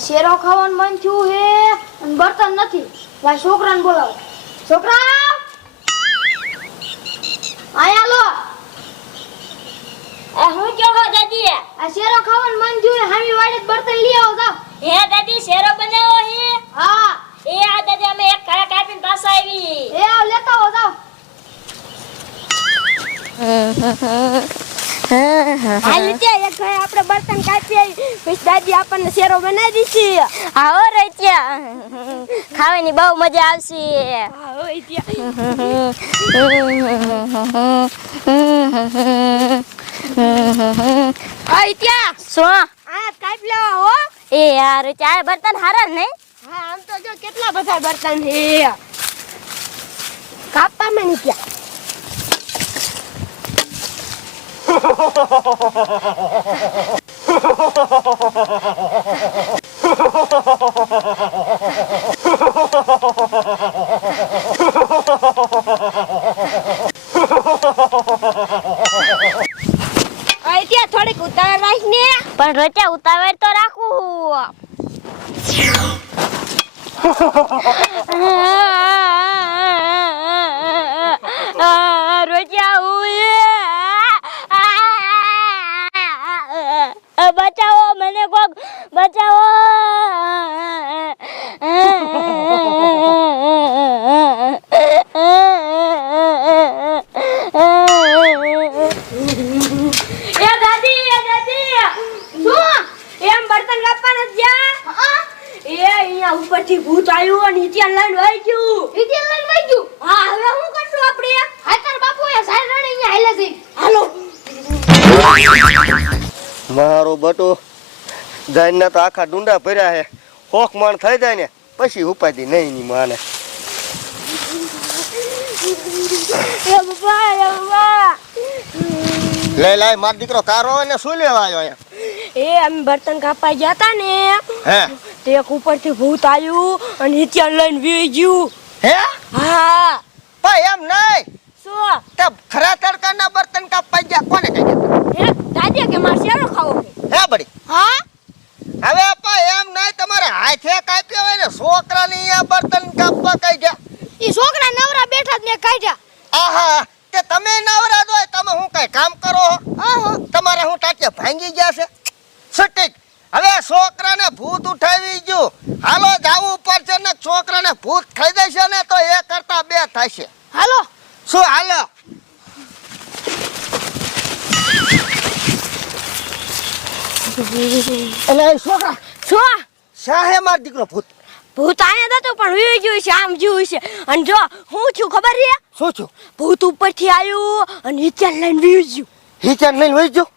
શેરો ખાવાનું મન થયું હે અને બર્તન નથી. ભાઈ છોકરાને બોલાવો. છોકરા! આયા લો. એ હું કહો હો દાદી? આ શેરો ખાવાનું મન થયું હે હામી વાડે જ બર્તન લઈ આવો જાઓ. હે દાદી શેરો બનાવો હે? હા. એ આ દાદી અમે એક કાળા કાપીને પાછા આવી એ આવ લેતા આવો જાઓ. હાલ ત્યાં ભાઈ આપણે બર્તન કાપી પછી દાદી આપણને શેરો બનાવી દીધી. આવો રે ત્યાં ખાવાની બહુ મજા આવશે. હોય ત્યાં શું? આ કાપી લેવા હો. એ યાર ચાર બર્તન હારા જ નહીં હા આમ તો જો કેટલા બધા બર્તન છે. કાપવા નહીં ત્યાં આઈ ત્યાં થોડીક ઉતાર રાખ ને પણ રોચા ઉતાવળ તો રાખું રોચા હું બચાવો મને કોક બચાવો એ દાદી એ દાદી શું એમ બર્તન કાપવા નથી ગયા એ અહીંયા ઉપરથી ભૂત આવ્યું અને નીચે લઈને વહી ગયું. વિદ્યા લઈને વઈ હા હવે હું કરશું આપણે? હાતર બાપુ એ સાઈડ રણે અહીંયા હાલે છે. હાલો. મારો બટો જાઈને તો આખા ડુંડા ભર્યા હે હોક માણ થઈ જાય ને પછી ઉપાધી નહીં ની માને. એ બાબા લઈ લાય માર દીકરો કારો હોય ને શું લેવા આવ્યો અહીંયા? એ અમે બર્તન કાપવા ગયા હતા ને. હે? એક ઉપરથી ભૂત આવ્યું અને નીચે લઈને વી ગયું. હે? હા. ભાઈ એમ નહીં? શું? તે ખરા તડકાના બર્તન કાપવા ગયા. કોને કહી દીધું? હે દાદી કે માર શેરો ખાવો હે બડી. હા? હવે પા એમ નહીં તમારે હાથે કાપ્યો હોય ને છોકરાની આ બર્તન કાપવા કહી ગયા. ઈ છોકરા નવરા બેઠા જ ને કાઢ્યા આહા તે તમે નવરા દો તમે હું કઈ કામ કરો હો. તમારે હું ટાટિયા ભાંગી ગયા છે? છોકરાને ભૂત ઉઠાવી ગયું. હાલો જાવું પડશે ને છોકરાને ભૂત ખાઈ દેશે ને તો એ કરતા બે થશે. હાલો. શું હાલો? એટલે છોકરા. શું? શાહે માર દીકરો ભૂત? ભૂત આયા તો પણ વી ગયું છે આમ જેવું છે. અને જો હું છું ખબર છે? શું છું? ભૂત ઉપરથી આવ્યું અને નીચે લઈને વી ગયું હિચન લઈને વી ગયું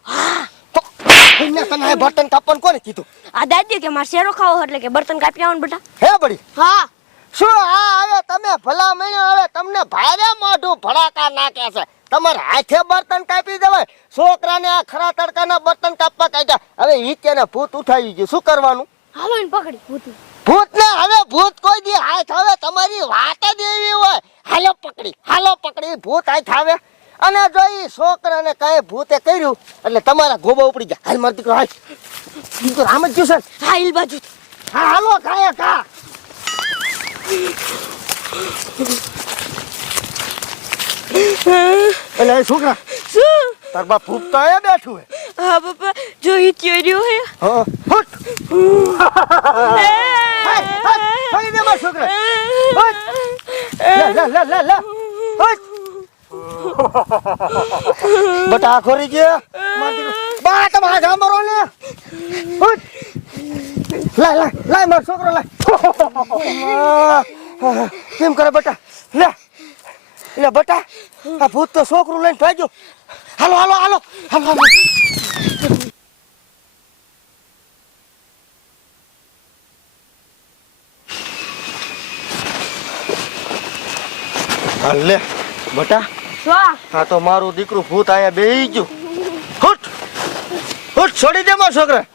એમને તને બટન કાપવાનું કોને કીધું? આ દાદી કે માર શેરો ખાવો એટલે કે બર્તન કાપી આવવાનું બેટા હે બડી? હા. શું આ હવે તમે ભલા મણ્યો હવે તમને ભારે મોઢું ભડાકા નાખે છે. તમારે હાથે બર્તન કાપી દેવાય. છોકરાને આ ખરા તડકાના બર્તન કાપવા કાઢ્યા. હવે હિચેને ભૂત ઉઠાવી ગયું. શું કરવાનું? હાલો એને પકડી ભૂત. ભૂત ને હવે ભૂત કોઈ દી હાથ હવે તમારી વાત જ એવી હોય. હાલો પકડી હાલો પકડી. ભૂત હાથ આવે. અને જો એ છોકરાને કઈ ભૂતે કર્યું એટલે તમારા ગોબા ઉપડી જાય હાલ મારો દીકરો હાલ. તો રામ જ જોશે હા ઈલ બાજુ. હા હાલો કાયા કા એટલે છોકરા શું? તાર બાપ ભૂત તો એ બેઠું હે હા બાપા જો ઈ ચોર્યો હે? હા ફૂટ. હાય, હાય, ફરી દે મારા છોકરા લે લે લે લે લે. હટ. બટા ખોરી મારી દીકરો. બા, તમે આ જામરો ને? લાય લાય લાય મારો છોકરો, લાય. કેમ કરે બટા, લે. લે બટા, આ ભૂત તો છોકરું લઈને ભાગ્યો. હાલો હાલો હાલો. હાલો હાલો. હાલ, લે. બટા આ તો મારું દીકરું ભૂત આયા બેહી ગયું. હુટ હુટ છોડી દે મારા છોકરા.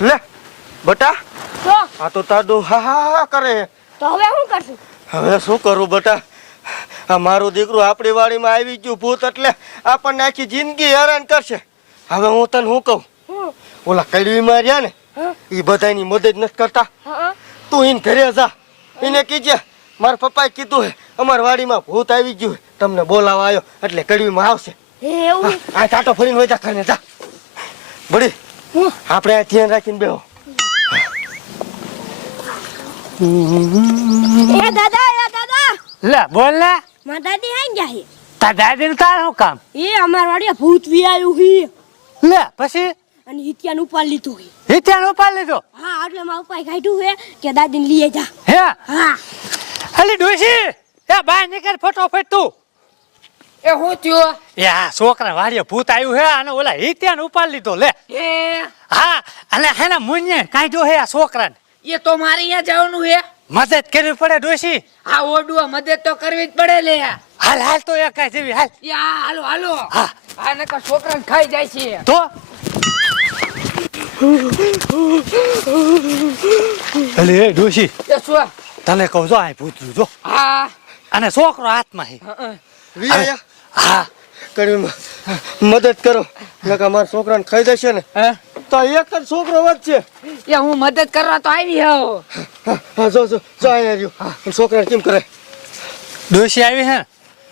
લે બટા. આ તો તાડું હા હા હા કરે. તો હવે શું કરશું? હવે શું કરું બટા? આ મારું દીકરું આપણી વાડીમાં આવી ગયું ભૂત એટલે આપણને આખી જિંદગી હેરાન કરશે. હવે હું તને શું કહું? હું? ઓલા કડવી માર્યા ને એ બધાની મદદ નથી કરતા. તું એને ઘરે જા. એને કીજે મારા પપ્પાએ કીધું હે અમાર વાડીમાં ભૂત આવી ગયું તમને બોલાવા આવ્યો એટલે કડવીમાં આવશે. હે એવું? હા, આ ચાટો ફરીને જા ઘરે જા. બડી આપણે આ ધ્યાન રાખીને બેહો. એ દાદા એ દાદા! લે બોલ ને. મારા દાદી આઈ ગયા હે. તા દાદી તાર શું કામ? એ અમાર વાડીએ ભૂત વી આવ્યું હી. લે પછી? અને હિત્યાનું ઉપાડ લીધું છે હિત્યાનો ઉપાડ લીધો? હા એટલે માં ઉપાય કાઢ્યું હે કે દાદીને લઈ જા. હે? હા. અલી ડોશી! એ બહાર નીકળ ફટોફટ તું. એ હું થયો? એ આ છોકરા વાડીએ ભૂત આવ્યું હે અને ઓલા હિત્યાનો ઉપાડ લીધો લે. એ હા અને હેના મુન્યે કાઢ્યો હે આ છોકરાને. એ તો મારે અહીંયા જવાનું હે. મદદ કરવી પડે ડોશી. આ ઓડુઆ મદદ તો કરવી જ પડે લે. હાલ હાલ તો એ કાઈ જેવી હાલ. આ હાલો હાલો. હા. આ નકર છોકરાને ખાઈ જાય છે. તો? અલી ડોશી. એ શું? તને કહું જો આ ભૂત રહ્યું જો હા અને છોકરો હાથમાં હે હં, વી આયા હા કડવીમાં મદદ કરો નકા મારા છોકરાને ખાઈ જશે ને હં. તો એક જ છોકરો વધશે। એ હું મદદ કરવા તો આવી હા, જો જો જો અહીંયા રહ્યો. છોકરાને કેમ કરે? ડોશી આવી હે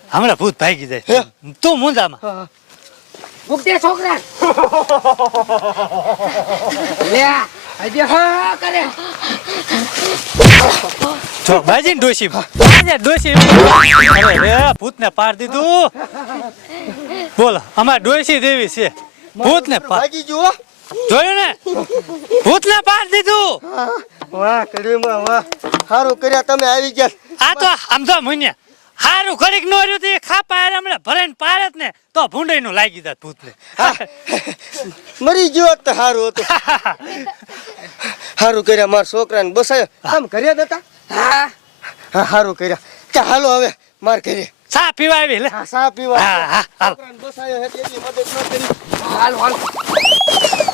હમણાં ભૂત ભાગી જાય. તું મુંજામાં. હા, હા. મૂક દે છોકરા લે હજી હા કરે. જો બાજી ને ડોશી બાજી ડોશી અરે રે ભૂતને પાર દીધું. બોલો અમાર ડોશી દેવી છે. ભૂતને પાર. ભાગી ગયો હો. જોયું ને? ભૂતને પાર દીધું. વાહ કડવીમાં વાહ. સારું કર્યા તમે આવી ગયા. આ તો આમ તો મુન્યા. હારું ઘડીક નો રહ્યું તો એ ખાપા હારે હમણાં ભરાઈને પારે જ ને તો ભૂંડાઈ નું લાગી જાત ભૂતને. મરી ગયો હોત તો સારું હતું. સારું કર્યા મારા છોકરાને બસાયો. આમ કર્યા હતા? હા. હા સારું કર્યા. કે હાલો હવે માર ઘરે. સા પીવા આવી લે. સા પીવા. હા હા છોકરાને બસાયો હે તેની મદદ ન કરી. હાલ હાલો.